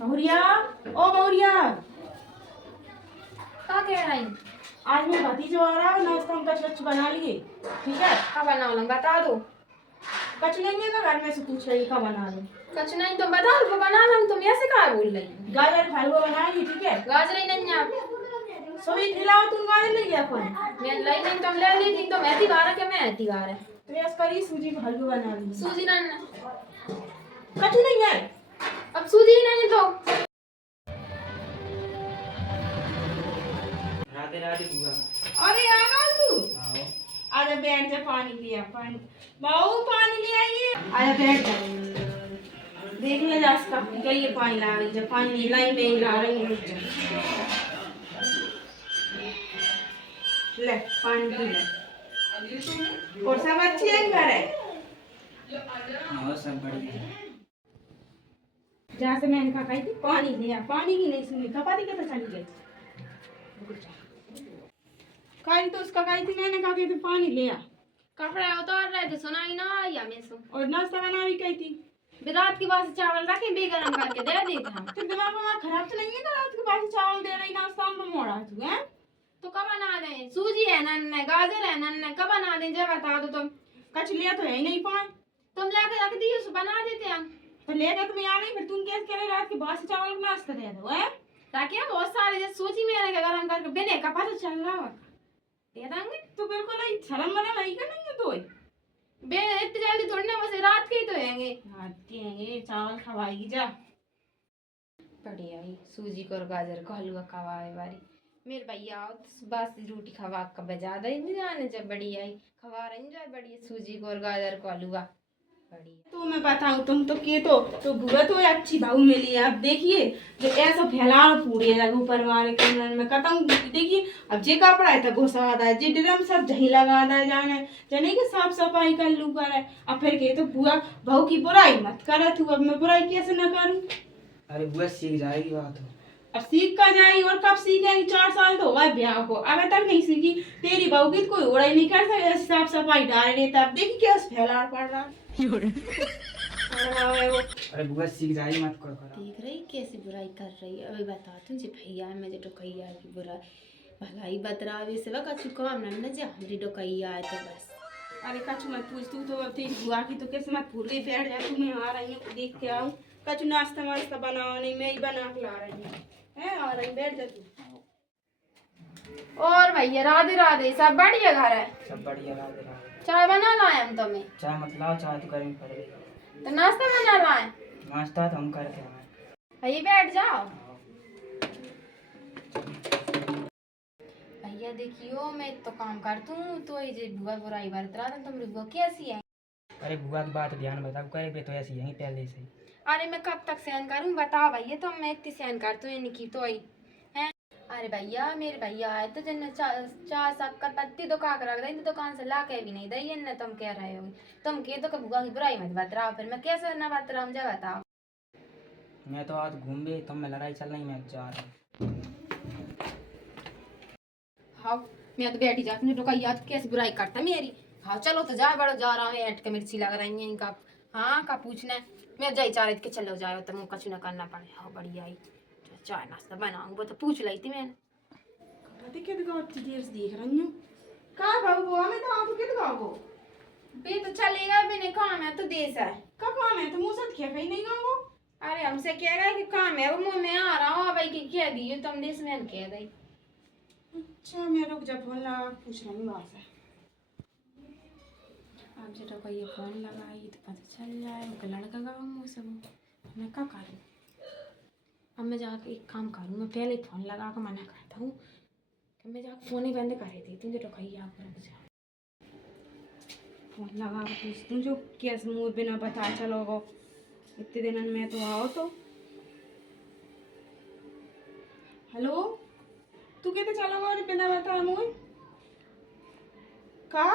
मौरिया, ओ मौरिया, का कह रही? आज मेरा भतीजा आ रहा है, नाश्ता हम कच बना लिए। ठीक है, का बना लूं बता दो। कच नहीं है घर में से पूछ रही कब बना लूं। कुछ नहीं तुम बता दो बना लूं। तुम ऐसे का बोल रही हो? गाजर का हलवा बना ली। ठीक है, गाजर ही नहीं है। सभी खिलाओ, तुम गाजर ले गया कौन? मैं लाई नहीं तुम ले ली थी। तुम ऐसी गार के मैं ऐसी गार है। तो ये करी सूजी का हलवा बना ली। सूजी ना कच नहीं है। अब सूजी ही नहीं तो राधे राधे बुआ। अरे आ गया तू। आओ। आजा बैठ जा, पानी लिया, पानी बाबू पानी ले आइए। आजा बैठ जा, देख ले जा इसका गई है पानी ला रही। जब पानी लाई में ही ला रही हूँ। ले पानी पी ले। और सब अच्छी है घर है? हाँ सब बढ़िया है। जहाँ से मैंने कहा थी पानी लिया, पानी की नहीं सुनी, कपाती के तो चली गई। कही तो उसका कही थी, मैंने कहा कि पानी लिया। कपड़ा उतार रहे थे सुना ही ना या मैं सो और नाश्ता बना भी कही थी। रात के बाद चावल रखे बेगरम करके दे देते हम। तो दिमाग हमारा खराब तो नहीं है कि रात के बाद चावल दे रही, नाश्ता में मोड़ा तू है? तो कब बना दें? सूजी है नन्ने, गाजर है नन्ने, कब बना दें जब बता दो तुम। कच लिया तो है ही नहीं पान। तुम लाके रख दिए उसे बना देते हम। तो लेकर तुम यहाँ नहीं, फिर तुम कैसे कह रहे रात के बाद चावल का नाश्ता दे दो है? ताकि बहुत सारे जैसे सूजी में गरम करके बिने का पता चल रहा हो दे देंगे। तो बिल्कुल नहीं, शर्म बना नहीं का नहीं है तो बे इतनी जल्दी थोड़ी ना, बस रात के ही तो होंगे। आते हैं चावल खवाएगी जा। बढ़िया ही सूजी को और गाजर को हलवा खवाए बारी मेरे भैया आओ तो बासी रोटी खवा का बजा दे जाने जब बढ़िया ही खवा रही जाए बढ़िया सूजी को और गाजर को हलवा बढ़िया। तो मैं बताऊं तुम तो के तो बुआ तो अच्छी भाव मिली है। अब देखिए जो ऐसा फैला पूरी जगह ऊपर मारे कमर में कहता हूँ। देखिए अब जे कपड़ा है तो घुसा दा है, जे ड्रम सब जही लगा दा जाने जाने कि साफ सफाई कर लू करे। अब फिर के तो बुआ भाव की बुराई मत करे तू। अब मैं बुराई कैसे न करूँ? अरे बुआ सीख जाएगी बात हो। अब सीख कर जाएगी और कब सीखेगी? 4 साल तो हुआ ब्याह को, अभी तक नहीं सीखी। तेरी बहू की तो कोई उड़ाई नहीं कर सकता, साफ सफाई डाल देता। अब देखी क्या फैला पड़ रहा है। अरे बुआ सीख जाएगी मत करो खराब। देख रही कैसी बुराई कर रही है। अभी बता तुझे भैया मुझे डोकैया की बुराई भलाई बतरावे से वका चुका न जे हमारी डोकैया है तो बस। अरे कछु मत पूछ, तू तो अब तेरी बुआ की तो किस्मत भूल गई। बैठ जा, तू मैं आ रही हूँ देख के आओ। कछु नाश्ता वास्ता बनाओ नहीं, मैं ही बना के ला रही हूँ। है आ रही, बैठ जा तू। और भैया राधे राधे, सब बढ़िया घर है? सब बढ़िया राधे राधे। चाय बना लाए हम तुम्हें? चाय मत लाओ, चाय तो गर्मी पड़ गई। तो नाश्ता बना लाए? नाश्ता तो हम करके हमें। भैया बैठ जाओ। भैया देखियो मैं तो काम करती हूँ तो ये बुआ बुराई बरत रहा था। तुम बुआ कैसी है? अरे बुआ की बात ध्यान बताओ, करे बे तो ऐसी यहीं पहले से। अरे मैं कब तक सहन करूँ बताओ भैया। तो मैं इतनी सहन करती हूँ इनकी तो ही है। अरे भैया मेरे भैया आए तो जिन चार शक्कर पत्ती दुकान कर रख रही थी, दुकान से ला के भी नहीं दी न। तुम कह रहे हो तुम कह तो बुआ की बुराई मत बतराओ, फिर मैं कैसे न बतराऊँ जब बताओ। मैं तो आज घूम गई, तुम में लड़ाई चल रही, मैं जा रहा हूँ। हाँ मैं तो बैठी जाती हूँ। डोकैया तो कैसी बुराई करता मेरी। हाँ चलो तो जा बड़ो जा रहा हूँ। ऐट के मिर्ची लग रही है इनका। हाँ का पूछना है मैं जाई चाह रही थी कि चलो जाओ तो मुँह कछु न करना पड़े। हाँ बढ़िया ही चाय नाश्ता बनाऊँ वो तो पूछ ली थी मैंने। देख रही हूँ का बाबू मैं तो आप के गाओ बे तो चलेगा भी नहीं, काम है तो देश है। का काम है तो मुंह से क्या कहीं नहीं गाओ। अरे हमसे कह रहा है कि काम है वो मुँह में आ रहा हूँ भाई की कह दी तुम देश में कह दी। अच्छा मैं रुक जा, फोन लगा पूछ रही हूँ वहाँ से। अब जो तो ये फोन लगाई तो पता चल जाए कि लड़का गाँव मुँह से मैं क्या करूँ। अब मैं जाके एक काम करूँ, मैं पहले फ़ोन लगा कर मना करता हूँ कि मैं जाकर फ़ोन ही बंद कर देती हूँ। जो डोकैया आप रुक जाओ। फोन लगा कर पूछती हूँ जो कैसे मुँह बिना पता चलोगो इतने दिन में तो आओ तो। हेलो तू कहते चलोगो और बिना बता मुँह का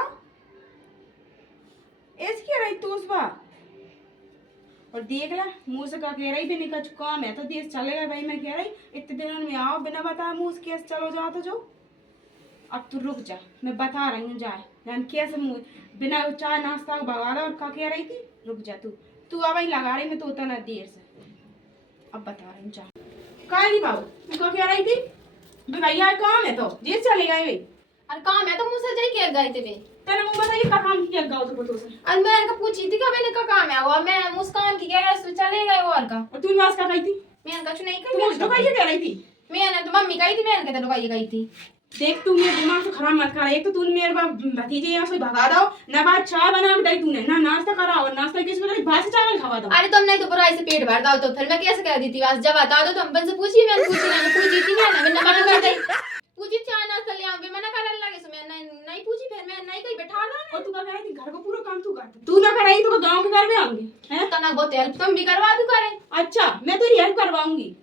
ऐसे क्या रही तू उस बार? और देख ला मुँह से का कह रही भी निकल काम है तो देश चलेगा भाई। मैं कह रही इतने दिनों में आओ बिना बताया मुँह से कैसे चलो जाओ तो जो। अब तू रुक जा, मैं बता रही हूँ जाए जान कैसे मुँह बिना चाय नाश्ता भगा रहा और का कह रही थी। रुक जा तू अब ही लगा रही मैं तो उतना देर से। अब बता रही जा काय नहीं पाओ तू क्या रही थी भैया काम है तो ये चले गए वे अरे काम है तो मुझसे जाई के गए थे वे। तेरे मुंह बताइए का काम किया गाओ तो बतो से और मैं इनका पूछी थी कब इनका काम है वो मैं मुस्कान की कह रहा चले गए और का। और तू मास का कही थी मैं इनका नहीं तू कही मुझे कही क्या रही थी मैंने तो मम्मी कही थी मैंने कहता कही गई थी। देख तू मेरे दिमाग से खराब मत कर। एक तो तूने मेरे भतीजे यहाँ से भगा दो ना बात चाय बना के दी तूने ना नाश्ता करा और नाश्ता किस में बासी चावल खवा दो। अरे तुम नहीं तो बुराई से पेट भर दो तो फिर मैं कैसे कह दी थी बस जब बता दो तुम बन से पूछी मैंने पूछी थी मैंने मना कर दी पूछी चाय नाश्ता ले आऊं मना करने लगे सो मैं नहीं पूछी फिर मैं नहीं कहीं बैठा रहा और तू क्या कह रही थी घर का पूरा काम तू करती तू ना कराई तो गांव के घर में आऊंगी हैं तना बहुत हेल्प तुम भी करवा दू करे। अच्छा मैं तेरी हेल्प करवाऊंगी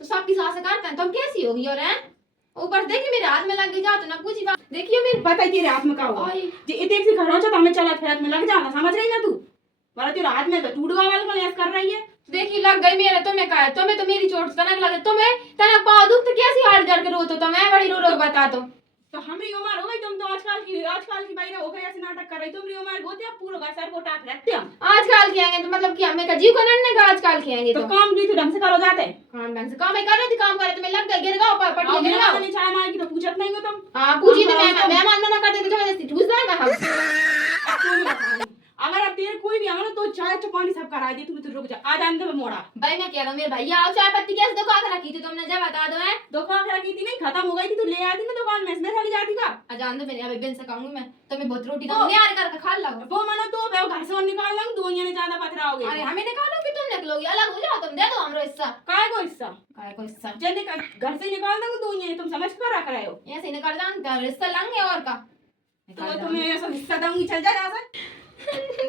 तो सबकी सास करते हैं तुम कैसी होगी और हैं ऊपर देखिए मेरे हाथ में लग गई जा तो ना पूछी बात देखियो मेरे बताई तेरे हाथ में का हुआ जे इतने से घर हो तो हमें चला फिर में लग जाना समझ रही ना तू मारा तेरे हाथ में तो टूटवा वाला को कर रही है देखी लग गई मेरे तुम्हें कहा तुम्हें तो मेरी चोट तनक लगे तुम्हें तनक पाव दुख तो कैसी हार जड़ के रोतो तो मैं बड़ी रो रो बता तो हमारी उम्र हो गई तुम तो आजकल की बाई हो गई ऐसे नाटक कर रही तुम्हारी उम्र होती है पूरा घर सर को टाक रखते हम आजकल के आएंगे तो मतलब कि हमें का जीव को नन्ने का आजकल के आएंगे तो काम भी तो ढंग से करो जाते काम ढंग से काम ही कर रही थी काम करे तो मैं लग गई गिर गाओ पर पट गिर गाओ नहीं चाय मांगी तो पूछत नहीं हो तुम हां पूछी तो मैं मेहमान मना कर देते जबरदस्ती ठूस देंगे हम अगर अब तेरे कोई भी आना तो चाय चपानी सब करा दी तुम तो रुक जा आ जान दे मोड़ा भाई मैं कह रहा हूं मेरे भैया आओ चाय पत्ती कैसे दुकान पे रखी थी तुमने जब बता दो है दुकान पे रखी थी नहीं खत्म हो गई थी तो ले आती ना दुकान में इसमें चली जाती का जान दो मेरे अभी बिन से कहूंगी मैं तुम्हें बहुत रोटी का नहीं यार करके खा लो वो मनो तो मैं घर से और निकाल लूं दो ने ज्यादा पथराओगे अरे हमें निकालो कि तुम निकलोगी अलग हो जाओ तुम दे दो हमरो हिस्सा काय को हिस्सा काय को हिस्सा जल्दी घर से निकाल दूंगी दो ने तुम समझ कर रख रहे हो ऐसे ही निकल जान हिस्सा लेंगे और का तो तुम्हें ऐसा हिस्सा दूंगी चल जा यहां से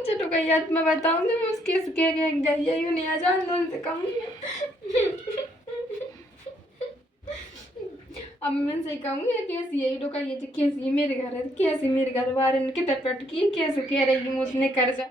चलो कहीं याद मैं बताऊं तो मैं उसके इसके गई है यूं नहीं आ जान दो से कहूंगी अब मैं से कहूंगी कैसी है ये कैसी है मेरे घर है कैसी मेरे घर वाले ने कितना पटकी कैसे कह रही मुझने कर जा